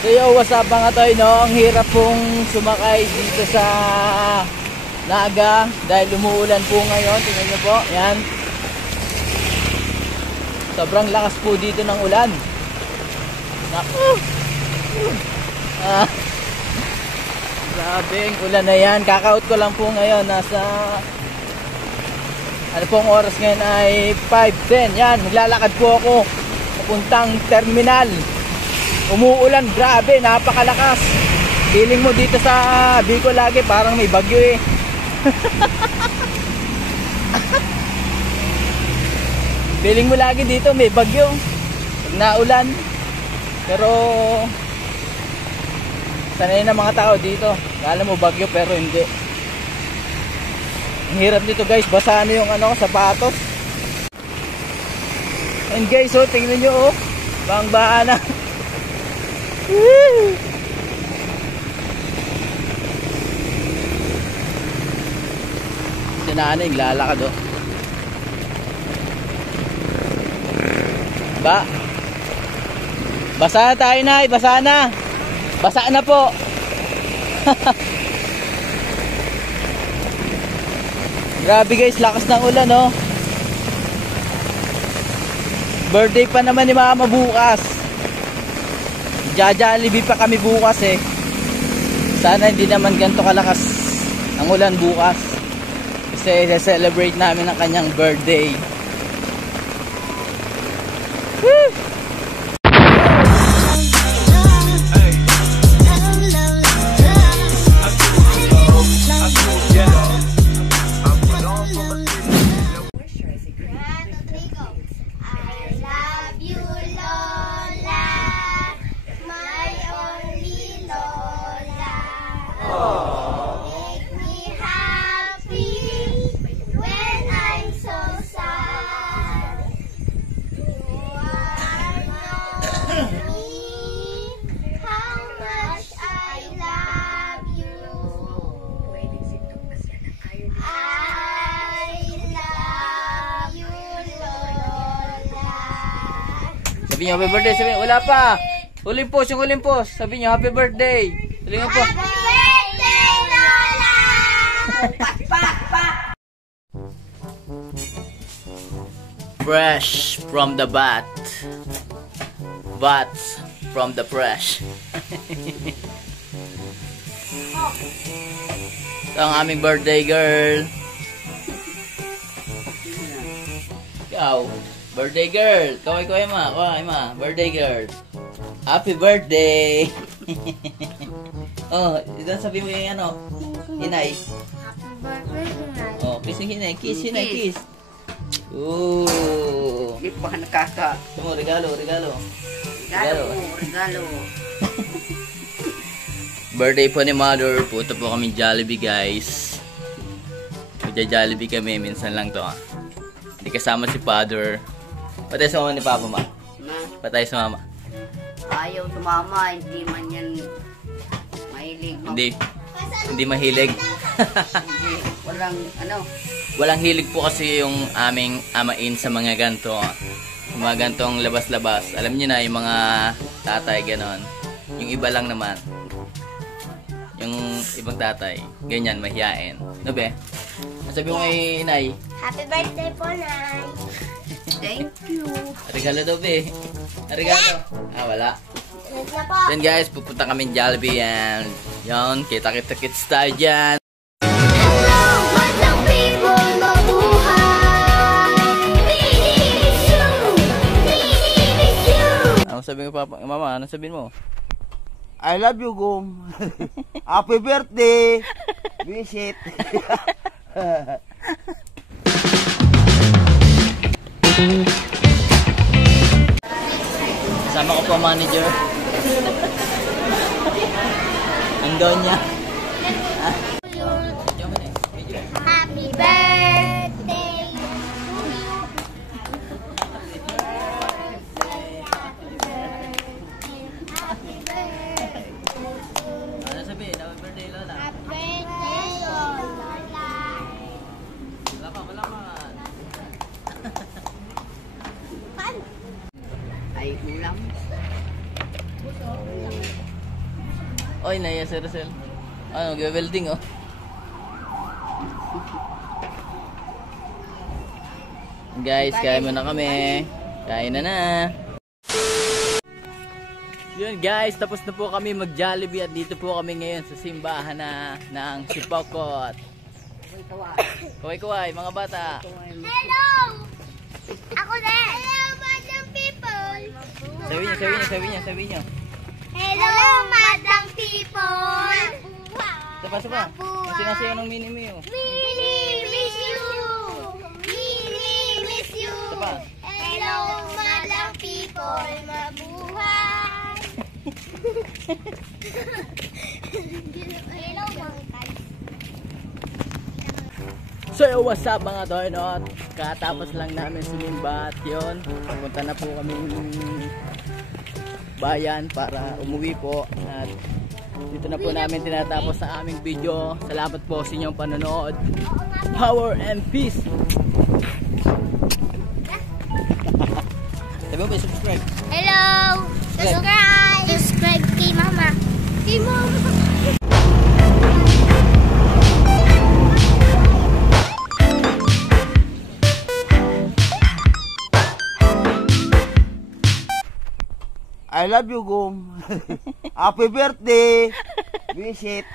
So yo, what's up mga toy, no? Ang hirap pong sumakay dito sa Naga dahil umuulan po ngayon. Tingnan nyo po, yan. Sobrang lakas po dito ng ulan. Naku! Grabe, ang ulan na yan. Kaka-out ko lang po ngayon. Nasa ano pong oras ngayon ay 5:10. Yan, maglalakad po ako papuntang terminal. Umuulan, grabe, napakalakas. Feeling mo dito sa Bicol lagi parang may bagyo eh. Feeling mo lagi dito may bagyo pag naulan. Pero sanay na mga tao dito. Kala mo bagyo pero hindi. Ang hirap dito guys, basa na yung sapatos. And guys, oh, tingnan nyo oh, bang-baan na. Si nanay naglalakad oh. Basa na tayo na, basa na. Basa na po. Grabe guys, lakas ng ulan oh. Birthday pa naman ni Mama bukas. Jollibee pa kami bukas eh. Sana hindi naman ganito kalakas ang ulan bukas. Kasi celebrate namin ang kanyang birthday. Woo! Sabi niyo happy birthday, sabi niyo, wala pa. Huling post, yung huling post. Sabi niyo happy birthday. Sabi niyo po. Happy birthday, Lola! Fresh from the bat. Bats from the fresh. Ito ang aming birthday girl. Ikaw. Birthday girl. Kaway ma. Kaway ma. Birthday girl. Happy birthday. Oh, ito sabi mo yung Inay. Happy birthday, Inay. Oh, kiss yung Inay. Kiss, Inay, kiss. Ooh. Hindi pa nakaka. Ito mo, regalo. Regalo. Birthday po ni Mother. Puto po kami Jollibee guys. Magja-Jollibee kami. Minsan lang to. Hindi kasama si Father. Patay sa mama ni Papa, ma. Patay sa mama. Ayaw sa mama, hindi man yan mahilig. Hindi mahilig. Hindi, Walang hilig po kasi yung aming amain sa mga ganto. Mga gantong labas-labas. Alam niyo na yung mga tatay ganon. Yung iba lang naman. Yung ibang tatay, ganyan, mahiyain. No be? Sabi mo kay Inay. Happy birthday po, Nay. Thank you. Regalo daw be. Regalo. Wala. Na po. Then guys, pupunta kami Jollibee and yun, kita-kits tayo dyan. Hello, madlang people, mabuhay. Miss you. Ano sabihin ko, Papa? Mama, ano sabihin mo? I love you, Gum. Happy birthday. Visit. Kasama ko po manager. Ang gawin niya. Happy birthday. Ano sabihin? Happy birthday, Lola. Happy birthday, Lola. Wala pa. Ay, ulam. Oy, naiya si Rosel. Ano, welding oh. Guys, kain muna kami. Kain na na. Yun guys, tapos na po kami mag-Jollibee at dito po kami ngayon sa simbahan na ng Sipokot. Kaway-kaway, mga bata. Hello! Ako na! Hello, madam people! Sabi niyo. Hello, madam people! Sapa. Sinasayaw ng Mini oh. Mini miss you! Mini miss you! Sapa. Hello, madam people! Mabuhay! Hello, mga guys! So what's up mga Toynot? Katapos lang namin sumimba at yun, pupunta na po kami bayan para umuwi po. At dito na po namin tinatapos sa aming video. Salamat po sa inyong panonood. Power and peace! Sabi mo ba subscribe? Hello! Subscribe! Subscribe kay mama! Kay mama! I love you, Gum. Happy birthday. Visit.